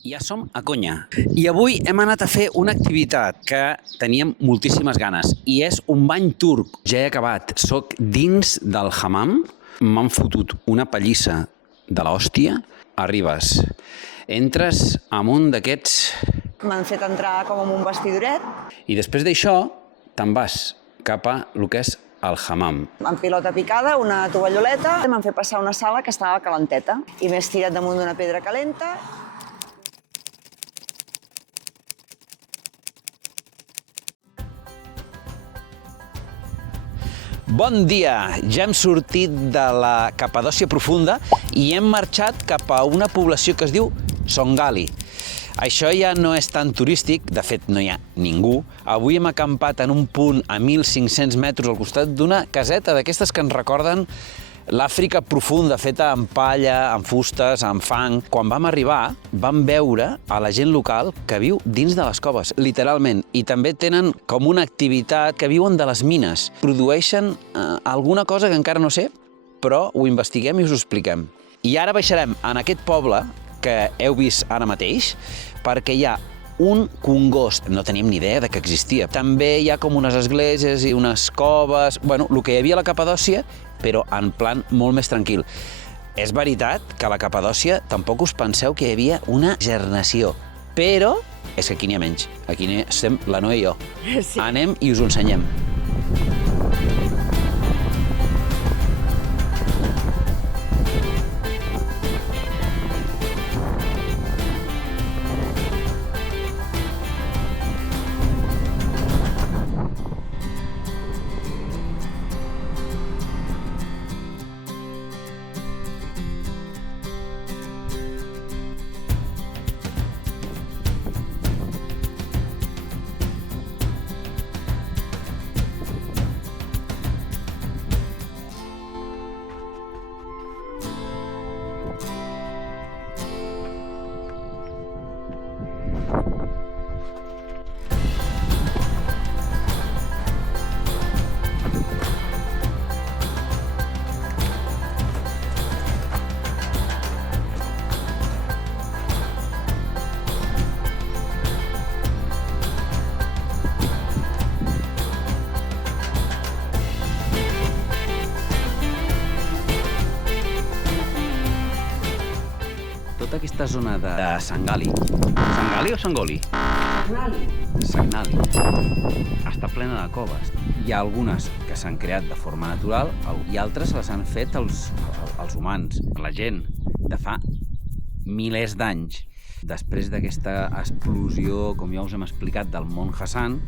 Ja som a Konya i avui hem anat a fer una activitat que teníem moltíssimes ganes i és un bany turc. Ja he acabat, soc dins del hammam, m'han fotut una pallissa de l'hòstia, arribes, entres amb un d'aquests M'han fet entrar com amb un vestidoret, i després d'això te'n vas cap a el que és el hammam. amb pilota picada, una tovalloleta, i m'han fet passar una sala que estava calenteta i m'he estirat damunt d'una pedra calenta. Bon dia! Ja hem sortit de la Capadòcia profunda i hem marxat cap a una població que es diu Songali. Això ja no és tan turístic, de fet no hi ha ningú. Avui hem acampat en un punt a 1.500 metres al costat d'una caseta d'aquestes que ens recorden l'Àfrica profunda, feta amb palla, amb fustes, amb fang. Quan vam arribar, vam veure a la gent local que viu dins de les coves, literalment, i també tenen com una activitat que viuen de les mines. Produeixen alguna cosa que encara no sé, però ho investiguem i us ho expliquem. I ara baixarem en aquest poble que heu vist ara mateix, perquè hi ha un congost, no teníem ni idea de que existia. També hi ha com unes esglésies i unes coves, bueno, el que hi havia a la Capadòcia, però en plan molt més tranquil. És veritat que a la Capadòcia tampoc us penseu que hi havia una gernació, però és que aquí n'hi ha menys. Aquí estem la Noé i jo. Sí. Anem i us ho ensenyem. Tota aquesta zona de Sangali. Sangali o Sangoli? Sagnali. Està plena de coves. Hi ha algunes que s'han creat de forma natural i altres les han fet els humans, la gent, de fa milers d'anys. Després d'aquesta explosió, com ja us hem explicat, del Mont Hassan,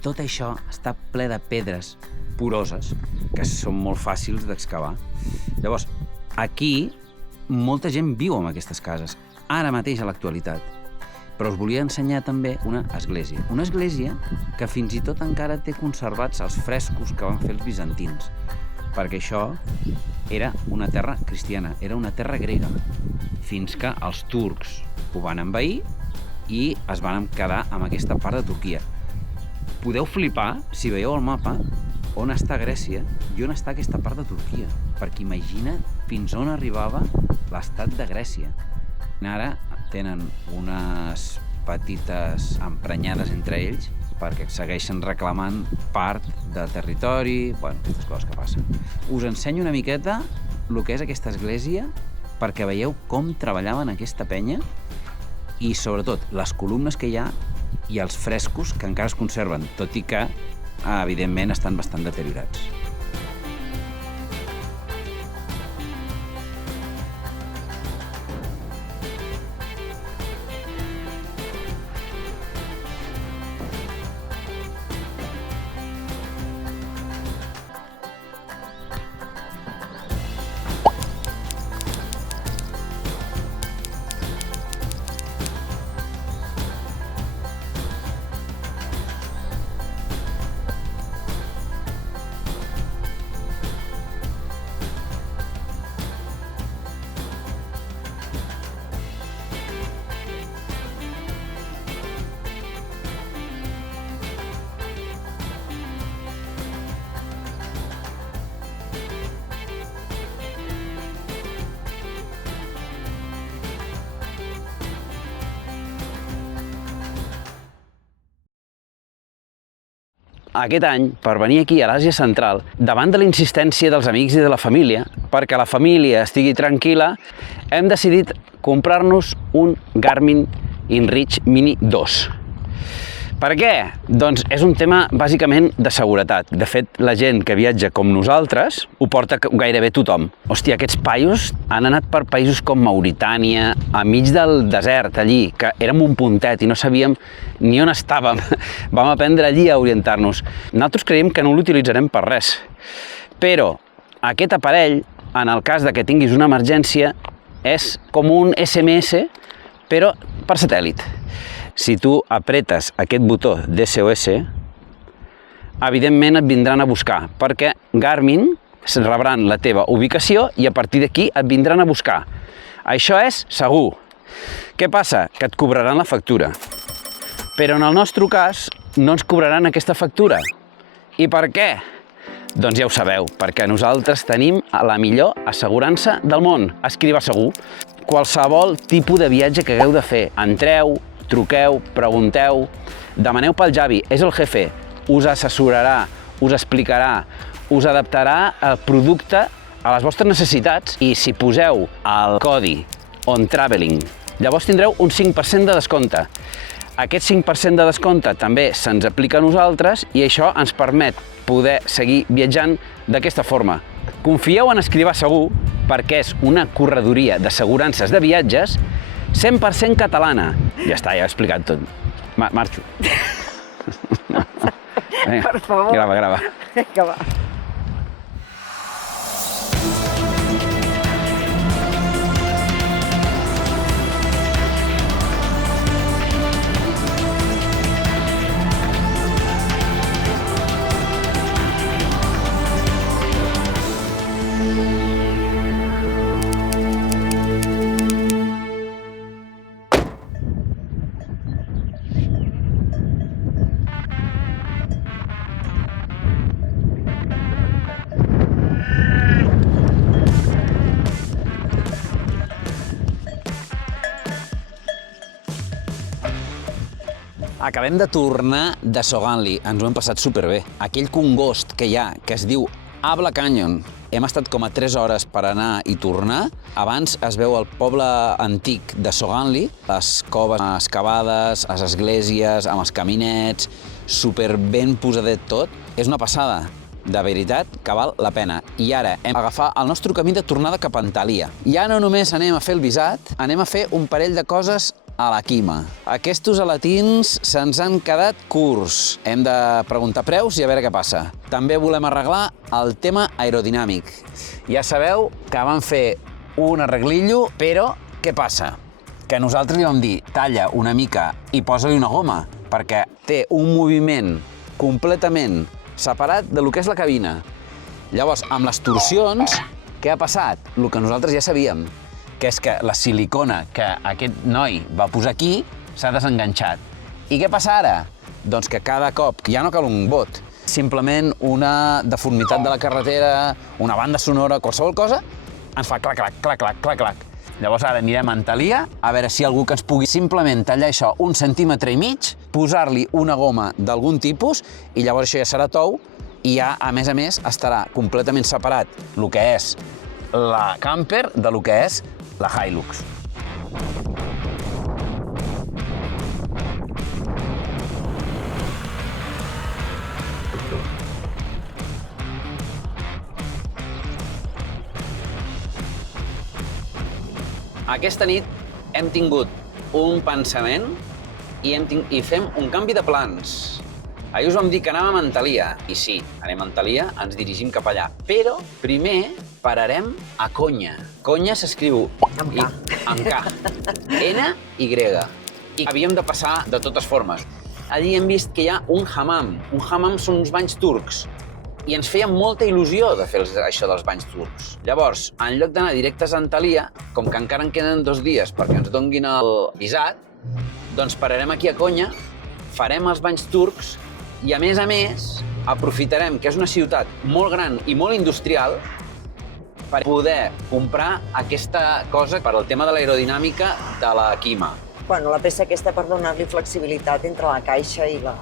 tot això està ple de pedres poroses que són molt fàcils d'excavar. Llavors, aquí molta gent viu en aquestes cases, ara mateix a l'actualitat. Però us volia ensenyar també una església. Una església que fins i tot encara té conservats els frescos que van fer els bizantins, perquè això era una terra cristiana, era una terra grega, fins que els turcs ho van envair i es van quedar amb aquesta part de Turquia. Podeu flipar, si veieu el mapa, on està Grècia i on està aquesta part de Turquia, perquè imagina fins on arribava l'estat de Grècia. Ara tenen unes petites emprenyades entre ells perquè segueixen reclamant part de territori, bueno, aquestes coses que passen. Us ensenyo una miqueta el que és aquesta església perquè veieu com treballaven aquesta penya i sobretot les columnes que hi ha i els frescos que encara es conserven, tot i que evidentment estan bastant deteriorats. aquest any, per venir aquí a l'Àsia Central, davant de la insistència dels amics i de la família, perquè la família estigui tranquil·la, hem decidit comprar-nos un Garmin InReach Mini 2. Per què? Doncs és un tema bàsicament de seguretat. De fet, la gent que viatja com nosaltres ho porta gairebé tothom. Hòstia, aquests paios han anat per països com Mauritània, enmig del desert, allí, que érem un puntet i no sabíem ni on estàvem. Vam aprendre allí a orientar-nos. Nosaltres creiem que no l'utilitzarem per res. Però aquest aparell, en el cas de que tinguis una emergència, és com un SMS, però per satèl·lit. Si tu apretes aquest botó d'SOS, evidentment et vindran a buscar, perquè Garmin rebran la teva ubicació i a partir d'aquí et vindran a buscar. Això és segur. Què passa? Que et cobraran la factura. Però en el nostre cas no ens cobraran aquesta factura. I per què? Doncs ja ho sabeu, perquè nosaltres tenim la millor assegurança del món, Escriva Segur. Qualsevol tipus de viatge que hagueu de fer, entreu, truqueu, pregunteu, demaneu pel Javi, és el jefe, us assessorarà, us explicarà, us adaptarà el producte a les vostres necessitats i si poseu el codi ONTRAVELING, llavors tindreu un 5% de descompte. Aquest 5% de descompte també se'ns aplica a nosaltres i això ens permet poder seguir viatjant d'aquesta forma. Confieu en Escriva Segur perquè és una corredoria d'assegurances de viatges 100% catalana. Ja està, ja he explicat tot. Marxo. Per favor. Grava. Vinga, va. Acabem de tornar de Soghanli, ens ho hem passat superbé. Aquell congost que hi ha, que es diu Abla Canyon. Hem estat com a 3 hores per anar i tornar. Abans es veu el poble antic de Soghanli, les coves excavades, les esglésies, amb els caminets, super ben posadet tot. És una passada, de veritat, que val la pena. I ara hem d'agafar el nostre camí de tornada cap a Antalya. Ja no només anem a fer el visat, anem a fer un parell de coses a la Quima. Aquests alatins se'ns han quedat curts. Hem de preguntar preus i a veure què passa. També volem arreglar el tema aerodinàmic. Ja sabeu que vam fer un arreglillo, però què passa? Que nosaltres li vam dir talla una mica i posa-li una goma, perquè té un moviment completament separat del que és la cabina. Llavors, amb les torsions, què ha passat? El que nosaltres ja sabíem, que és que la silicona que aquest noi va posar aquí s'ha desenganxat. I què passa ara? Doncs que cada cop, ja no cal un bot, simplement una deformitat de la carretera, una banda sonora, qualsevol cosa, ens fa clac-clac, clac-clac, clac-clac. Llavors ara anirem a Antalya, a veure si algú que ens pugui simplement tallar això 1,5 centímetres, posar-li una goma d'algun tipus, i llavors això ja serà tou, i ja, a més, estarà completament separat el que és la camper de lo que és la Hilux. Aquesta nit hem tingut un pensament i fem un canvi de plans. Ahir us vam dir que anàvem a Antalya, i sí, anem a Antalya, ens dirigim cap allà. Però primer pararem a Konya. Konya s'escriu Amb K. Amb K. N-Y. I havíem de passar de totes formes. Allí hem vist que hi ha un hammam. Un hammam són uns banys turcs. I ens feia molta il·lusió de fer això dels banys turcs. Llavors, en lloc d'anar directes a Antalya, com que encara en queden 2 dies perquè ens donguin el visat, doncs pararem aquí a Konya, farem els banys turcs i, a més, aprofitarem que és una ciutat molt gran i molt industrial per poder comprar aquesta cosa per al tema de l'aerodinàmica de la Quima. Bueno, la peça aquesta per donar-li flexibilitat entre la caixa i la...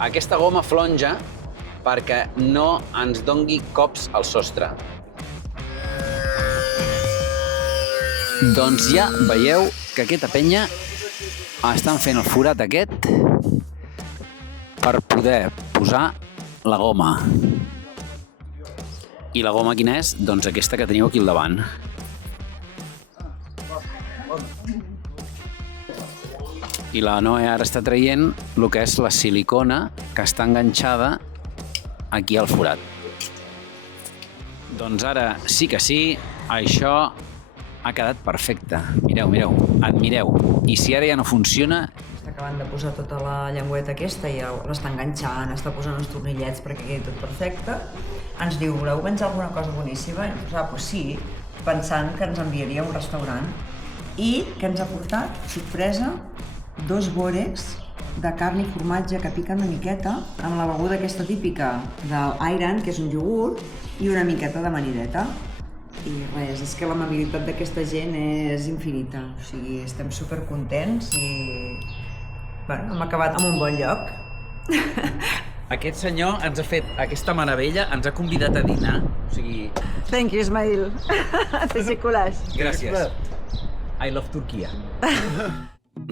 Aquesta goma flonja perquè no ens dongui cops al sostre. Doncs ja veieu que aquesta penya estan fent el forat aquest per poder posar la goma. I la goma quina és? Doncs aquesta que teniu aquí al davant. I la Noe ara està traient el que és la silicona que està enganxada aquí al forat. Doncs ara sí que sí, això ha quedat perfecte. Mireu, mireu, admireu. I si ara ja no funciona... Està acabant de posar tota la llengüeta aquesta i l'està enganxant, està posant uns tornillets perquè quedi tot perfecte. Ens diu, voleu menjar alguna cosa boníssima? I nosaltres, doncs sí, pensant que ens enviaria a un restaurant. I que ens ha portat, sorpresa, 2 bòrecs de carn i formatge que piquen una miqueta amb la beguda aquesta típica del Ayran, que és un iogurt, i una miqueta d'amanideta. I res, és que l'amabilitat d'aquesta gent és infinita. O sigui, estem supercontents i... Bueno, hem acabat en un bon lloc. Aquest senyor ens ha fet aquesta meravella, ens ha convidat a dinar. O sigui... Thank you, Ismail. Teşekkürler. Gràcies. I love Turquia.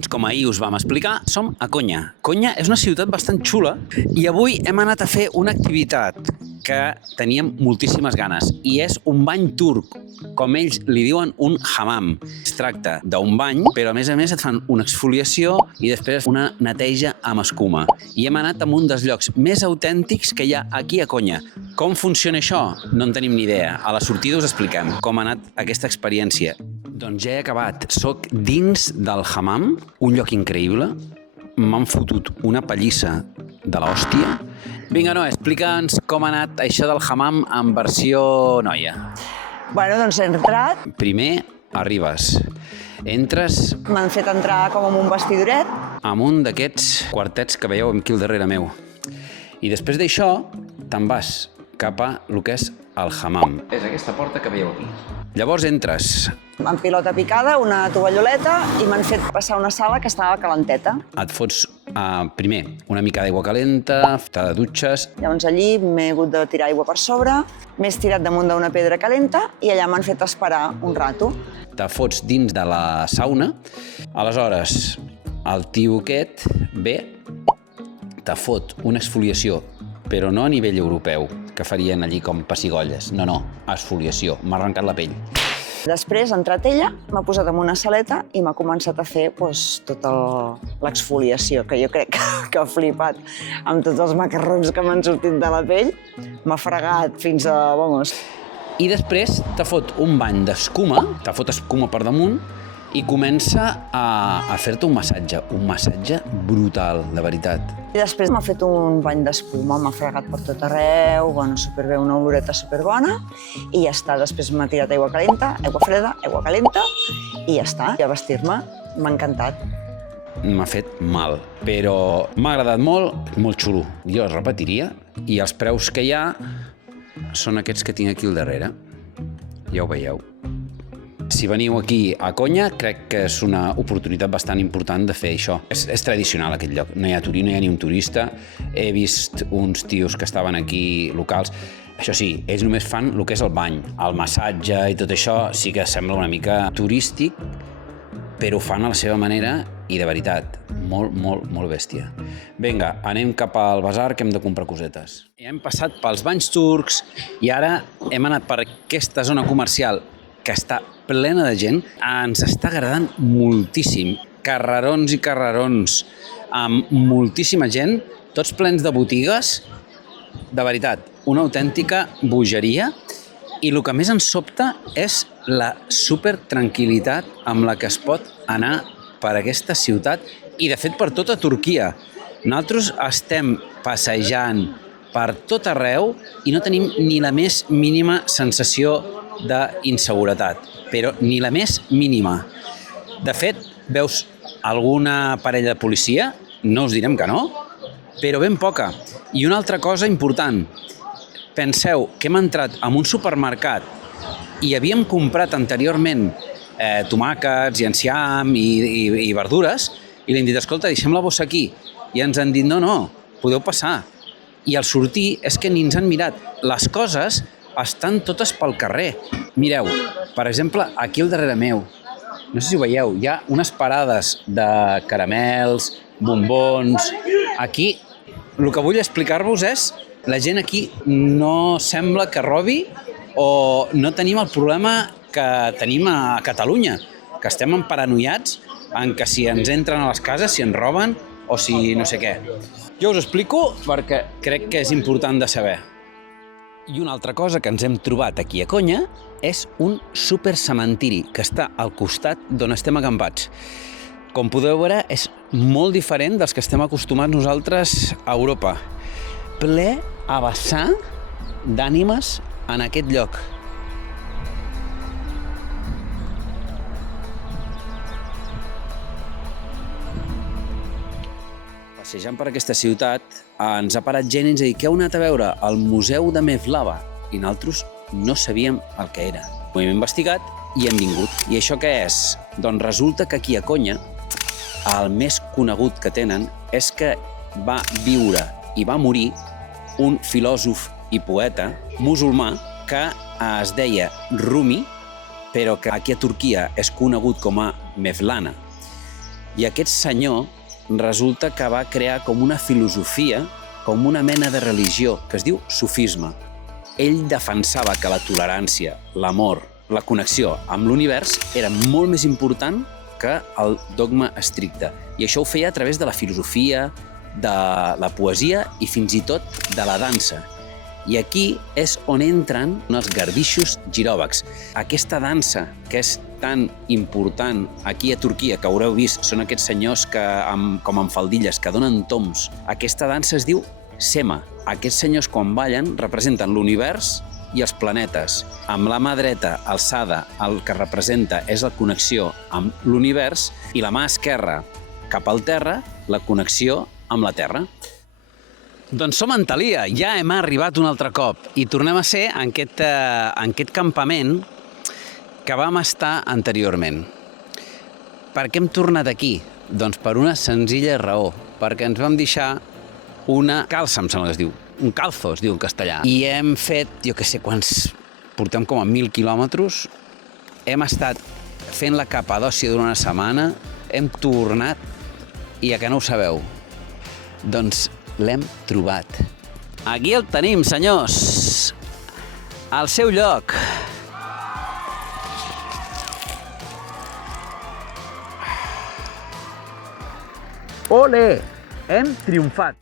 Com ahir us vam explicar, som a Konya. Konya és una ciutat bastant xula i avui hem anat a fer una activitat que teníem moltíssimes ganes i és un bany turc, com ells li diuen un hammam. Es tracta d'un bany, però a més et fan una exfoliació i després una neteja amb escuma. I hem anat a un dels llocs més autèntics que hi ha aquí a Konya. Com funciona això? No en tenim ni idea. A la sortida us expliquem com ha anat aquesta experiència. Doncs ja he acabat. Soc dins del hammam, un lloc increïble. M'han fotut una pallissa de l'hòstia. Vinga, Noe, explica'ns com ha anat això del hammam en versió noia. Bueno, doncs he entrat. Primer arribes. Entres... M'han fet entrar com amb un vestidoret. Amb un d'aquests quartets que veieu aquí al darrere meu. I després d'això, te'n vas cap a el que és el hammam. És aquesta porta que veieu aquí. Llavors entres. Amb pilota picada, una tovalloleta, i m'han fet passar una sala que estava calenteta. Et fots primer una mica d'aigua calenta, te dutxes. Llavors allí m'he hagut de tirar aigua per sobre, m'he estirat damunt d'una pedra calenta i allà m'han fet esperar un rato. Te fots dins de la sauna. Aleshores, el tio aquest ve, te fot una exfoliació, però no a nivell europeu, que farien allí com pessigolles. No, exfoliació. M'ha arrencat la pell. Després ha entrat ella, m'ha posat en una saleta i m'ha començat a fer tota l'exfoliació, que jo crec que ha flipat amb tots els macarrons que m'han sortit de la pell. M'ha fregat fins a... vamos. I després te fot un bany d'escuma, te fot escuma per damunt i comença a fer-te un massatge brutal, de veritat. I després m'ha fet un bany d'espuma, m'ha fregat per tot arreu, bueno, superbé, una oloreta superbona, i ja està. Després m'ha tirat aigua calenta, aigua freda, aigua calenta, i ja està. I a vestir-me, m'ha encantat. M'ha fet mal, però m'ha agradat molt, molt xulo. Jo es repetiria, i els preus que hi ha són aquests que tinc aquí al darrere. Ja ho veieu. Si veniu aquí a Konya, crec que és una oportunitat bastant important de fer això. És tradicional aquest lloc, no hi ha ni un turista. He vist uns tios que estaven aquí locals. Això sí, ells només fan el que és el bany. El massatge i tot això sí que sembla una mica turístic, però ho fan a la seva manera i de veritat, molt bèstia. Vinga, anem cap al basar que hem de comprar cosetes. Hem passat pels banys turcs i ara hem anat per aquesta zona comercial que està plena de gent. Ens està agradant moltíssim. Carrerons i carrerons amb moltíssima gent, tots plens de botigues. De veritat, una autèntica bogeria. I el que més ens sobta és la supertranquil·litat amb la que es pot anar per aquesta ciutat i, de fet, per tota Turquia. Nosaltres estem passejant per tot arreu i no tenim ni la més mínima sensació d'inseguretat, però ni la més mínima. De fet, veus alguna parella de policia? No us direm que no, però ben poca. I una altra cosa important, penseu que hem entrat en un supermercat i havíem comprat anteriorment tomàquets i enciam i verdures i li hem dit, escolta, deixem la bossa aquí. I ens han dit, no, podeu passar. I al sortir és que ni ens han mirat. Les coses estan totes pel carrer. Mireu, per exemple, aquí al darrere meu, no sé si ho veieu, hi ha unes parades de caramels, bombons... Aquí, el que vull explicar-vos és, la gent aquí no sembla que robi o no tenim el problema que tenim a Catalunya, que estem emparanoiats en que si ens entren a les cases, si ens roben o si no sé què. Jo us explico perquè crec que és important de saber. I una altra cosa que ens hem trobat aquí a Konya és un supercementiri que està al costat d'on estem acampats. Com podeu veure, és molt diferent dels que estem acostumats nosaltres a Europa. Ple a vessar d'ànimes en aquest lloc. Passejant per aquesta ciutat, ens ha parat gent i ens ha dit que heu anat a veure el Museu de Mevlava i nosaltres no sabíem el que era. Ho hem investigat i hem vingut. I això què és? Doncs resulta que aquí a Konya el més conegut que tenen és que va viure i va morir un filòsof i poeta musulmà que es deia Rumi, però que aquí a Turquia és conegut com a Mevlana. I aquest senyor resulta que va crear com una filosofia, com una mena de religió, que es diu sufisme. Ell defensava que la tolerància, l'amor, la connexió amb l'univers era molt més important que el dogma estricte. I això ho feia a través de la filosofia, de la poesia i fins i tot de la dansa. I aquí és on entren els garbixos giròvacs. Aquesta dansa que és tan important aquí a Turquia, que haureu vist, són aquests senyors que, com amb faldilles, que donen toms. Aquesta dansa es diu Sema. Aquests senyors, quan ballen, representen l'univers i els planetes. Amb la mà dreta alçada, el que representa és la connexió amb l'univers i la mà esquerra cap al terra, la connexió amb la terra. Doncs som a Antalya, ja hem arribat un altre cop i tornem a ser en aquest campament que vam estar anteriorment. Per què hem tornat aquí? Doncs per una senzilla raó, perquè ens vam deixar una calça, em sembla que es diu, un calzo es diu en castellà. I hem fet, jo què sé quants, portem com a 1.000 quilòmetres, hem estat fent la Capadòcia durant una setmana, hem tornat i a que no ho sabeu, doncs l'hem trobat. Aquí el tenim, senyors, al seu lloc. Ole! Hem triomfat.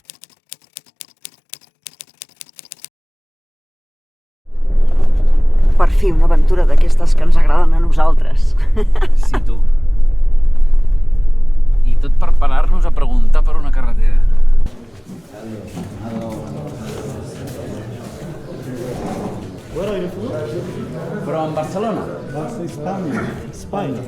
Per fi una aventura d'aquestes que ens agraden a nosaltres. Sí, tu. I tot per parar-nos a preguntar per una carretera. Però en Barcelona? Espanya. Espanya.